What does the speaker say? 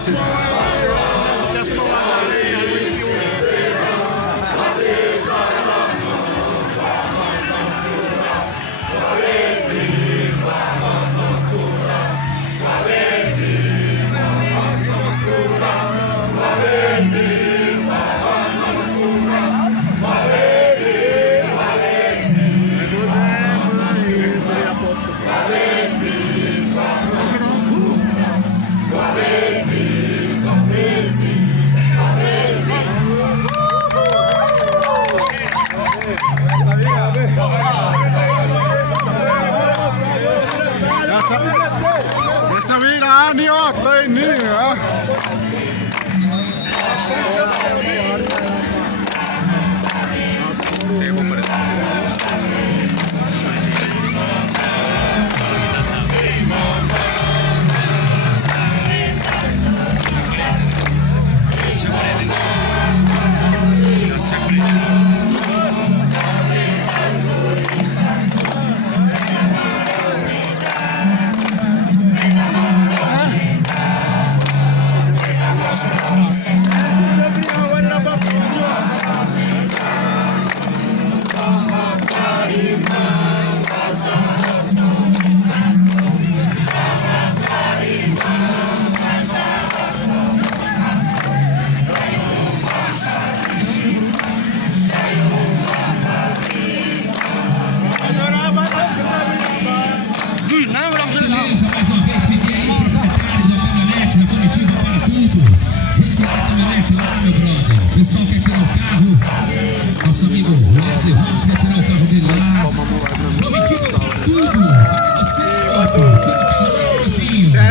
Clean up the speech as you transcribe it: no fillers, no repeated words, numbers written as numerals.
você. Essa virada, ó, tá indo, ó. Beleza, mais uma vez pedir aí pro proprietário da caminhonete, da comitiva para tudo. Retirar a caminhonete lá, meu brother. O pessoal quer tirar o carro. Nosso amigo Wesley Ramos quer tirar o carro dele lá. Comitiva para tudo.